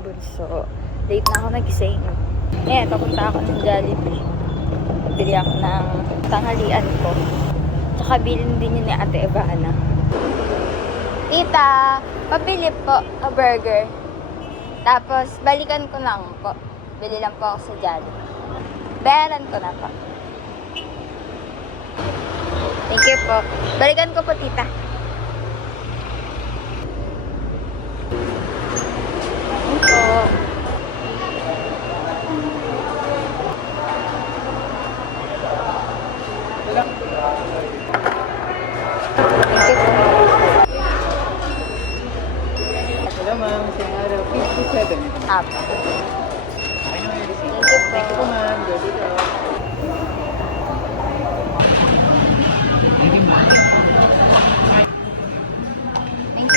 bunso. Late na ako nagising. Papunta ako ng Jollibee. Bili ako ng tanghalian ko. Tsaka bilhin din yun ni Ate Ivana. Tita, pabili po a burger. Tapos, balikan ko lang po. Bili lang po ako sa Jollibee. Bayaran ko na po. Thank you po. Balikan ko po, tita. Thank you po. Hello ma'am, isang araw, 57. Apa. I know your receipt. Thank you po. Thank you po ma'am, go dito. Thank you po. Thank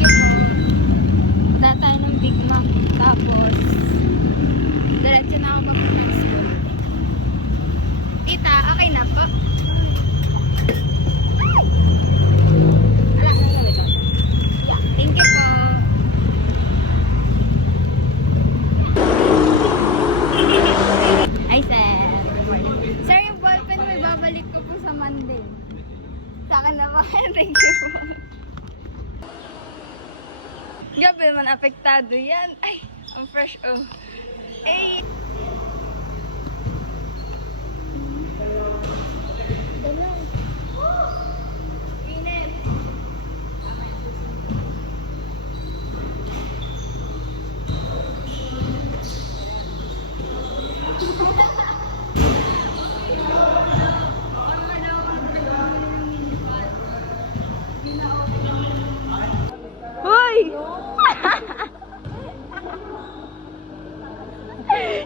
you po. Punta tayo ng Big Mac. Tapos, diretso na ako papunta sa school. Tita, okay na po. Yeah, thank you po. Ay, sir. Sir, yung ballpen mo, ibabalik ko po sa Monday. Sa akin naman, thank you po. Gabi naman, apektado yan. Ay, ang fresh, oh. Ay! Init! Hoy!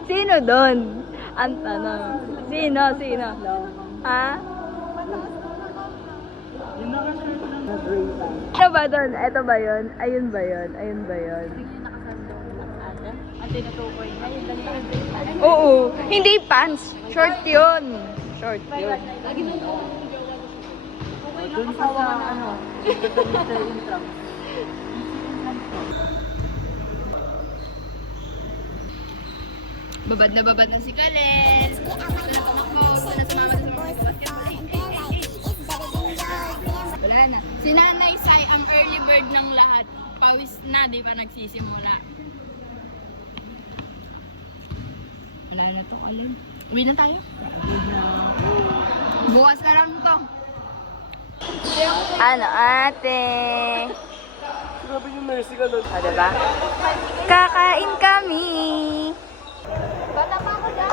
Sino doon? Ang tanong. Sino? Ha? Ano ba doon? Ito ba yun? Ayun ba yun? Oo. Hindi pants. Short yun. Doon sa ano, Mr. Intram. Babad na si Kalen. Wala na. Si Nanay Sai, ang early bird ng lahat. Pawis na, di ba nagsisimula? Wala na to, Kalen. Uwi na tayo. Bukas na lang to. Ano, ate? Grabe yung mercy ka doon. O, diba? Kakain kami. Bata pa ako dyan.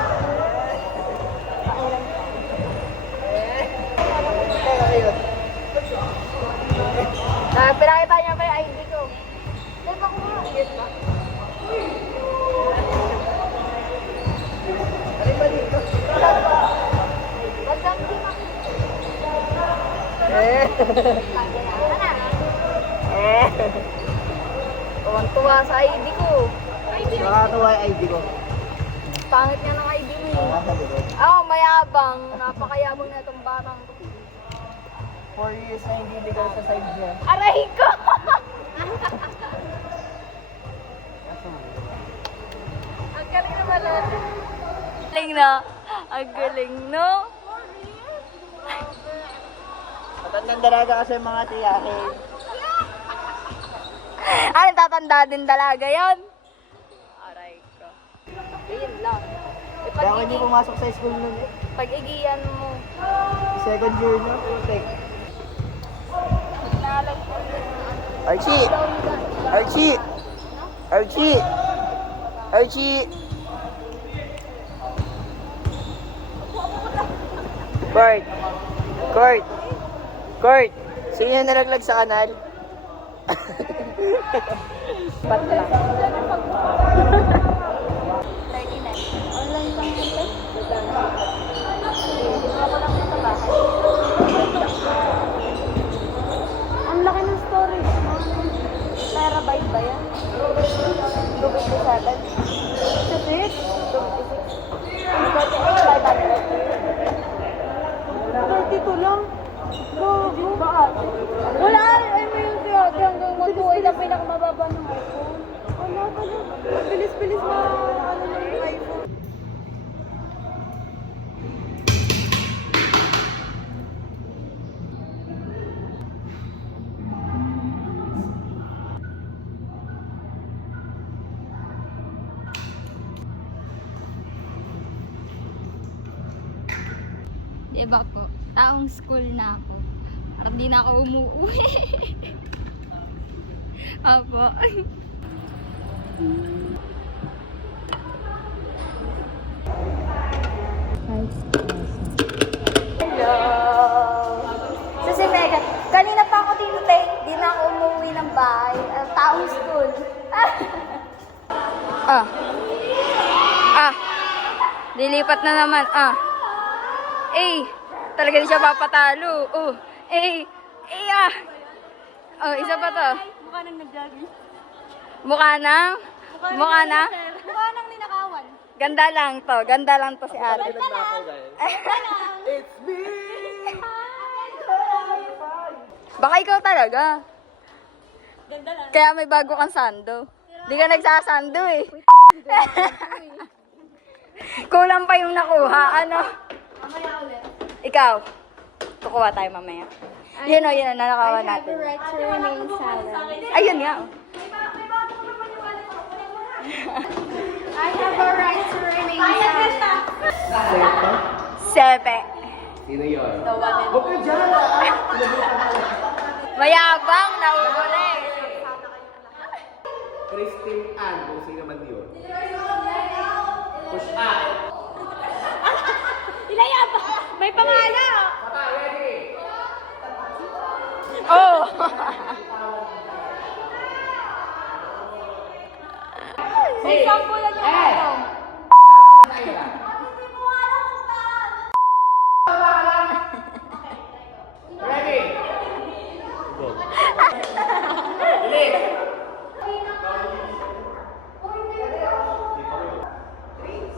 Pinakita niya pa yung ID ko. Dito pa ko nga. Yes ba? Ano ba dito? Wag kang di tuwang-tuwa sa ID ko. Nakakatawa yung ID ko. Pangit niya ng ID mo. Nasa likod. Ako, mayabang. Napakayabang na itong batang to. 4 years na hindi legal sa side niya. Aray ko! Ang galing naman na. Galing na. Ang galing, no? Matandang dalaga kasi mga tiyahin. Ano, tatanda din dalaga yon? Aray ko. Yun lang. Kaya ako hindi pumasok sa school nun eh. Pag-igiyan mo. Second year na, putek. Nalag ko. Archie! Archie! Archie! Archie! Court! Sino yung nalaglag sa kanal? Ba't lang? 39. Online lang ito. Ako lang sa bahay. Ang laki ng storage mo. Terabyte ba yan? 257. 56? 256. 32 lang. Bakit? Wala! Ay mo yung 300. mababa ng iPhone. Wala pala. Bilis-bilis na ano ng iPhone. Diba po? Taong school na po. Parang di na ako umuwi. Apo. Hello! So si Megan, kanina pa ako dito, di na ako umuwi ng bahay. Taong school. Lilipat na naman. Talaga di siya papatalo. Isa pa to. Mukha nang nag-jogging. Mukha nang? Mukha na? Mukha nang ninakawan. Ganda lang to si ate. It's me! Baka ikaw talaga. Ganda lang. Kaya may bago kang sando. Di ka nagsasando eh. Kulang pa yung nakuha. Ano? Mamaya ulit. Ikaw. Kukuha tayo mamaya. Yun o, nanakawan natin. right to remain silent. Ayun nga. I have a right to remain silent. Sepe. Sino yun? The one and Huwag ka dyan! Mayabang, nauuli. Christine Ann, kung sino man yun. Push up! Ilaya ba? May pangalan. Patay, ready! Oh! May sampulan yung ano. Ready! Go. Bilis!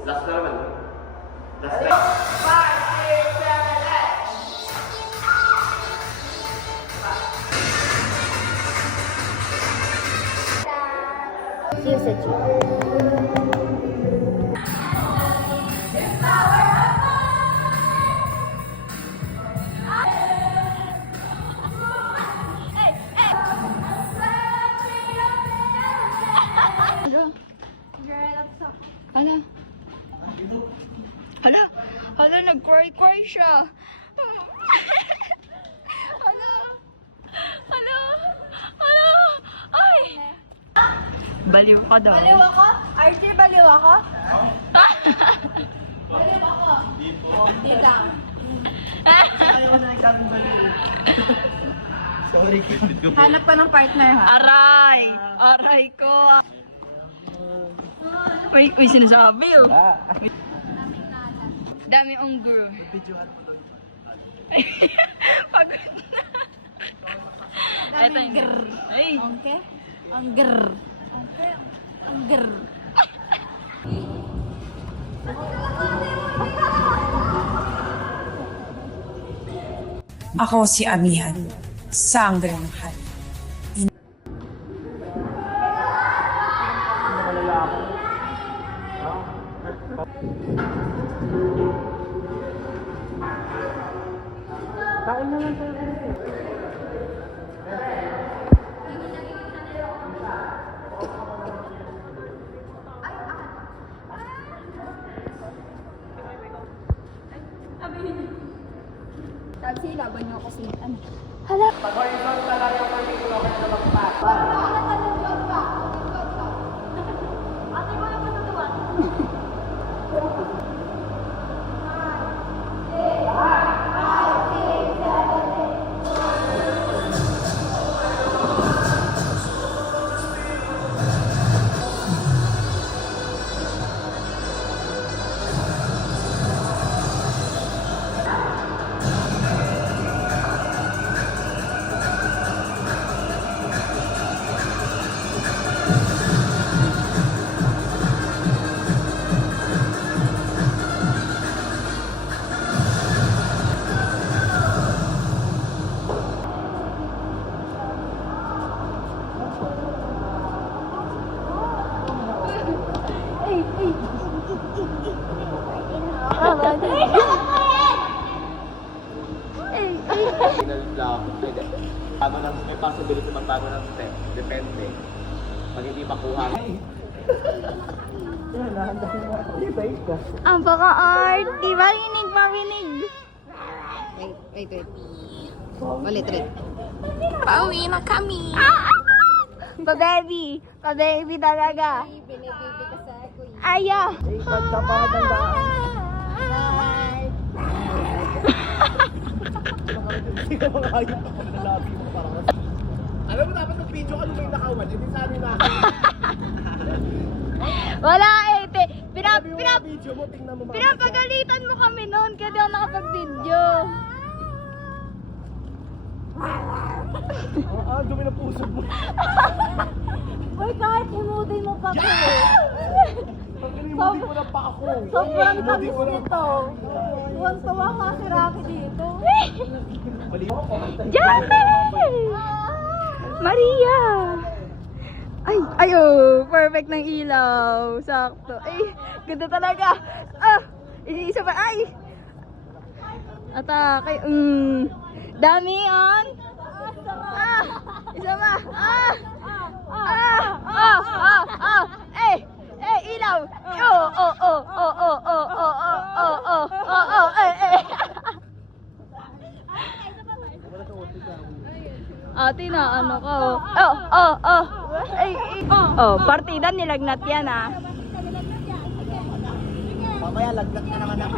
Last na naman. Last na. 5, 6, 7, 8.谢谢主。Hala, nag-cry siya. Hala, ay! Baliw ka daw. Baliw ako? RJ, baliw ako? Baliw ako. Di lang. Sorry. Hanap ka ng partner ha? Aray ko. Uy, sinasabi oh. Dami onggur. Pagod na. Daming grrr. Ay. Okay? Ang grrr. Okay? Ang grrr. Ako si Amihan, sangre ng hari. Kasi laban niyo kasi ano. Pag horizontal lang yung particular na magpas. magbago ng, may possibility magbago ng step. Depende. Pag hindi makuha. Ang baka-art. Di ba rinig marinig? Wait. Ulit. Pauwi na kami. Pa-baby. Pa-baby talaga. Binibibi ka sa ako eh. Aya. Alam mo, dapat mag-video ka nung may nakawan. Hindi sa amin na. Wala eh. Video mo, tingnan mo. Pinapagalitan mo kami noon kaya di ako nakapag-video. Dumi na puso mo. Uy, kahit himudin mo pa ko. Hindi ko na pa ako. Sobrang tamis nito. Tuwang-tuwa nga si Rocky dito. Jackie! Maria! Ay, oh, perfect ng ilaw. Sakto. Ay, ganda talaga. Isa pa. Ay! Atake. Dami on. Isa pa. Ilaw. Ate na, ano ka, partida nilagnat yan, ah. Mamaya, lagnat na naman ako.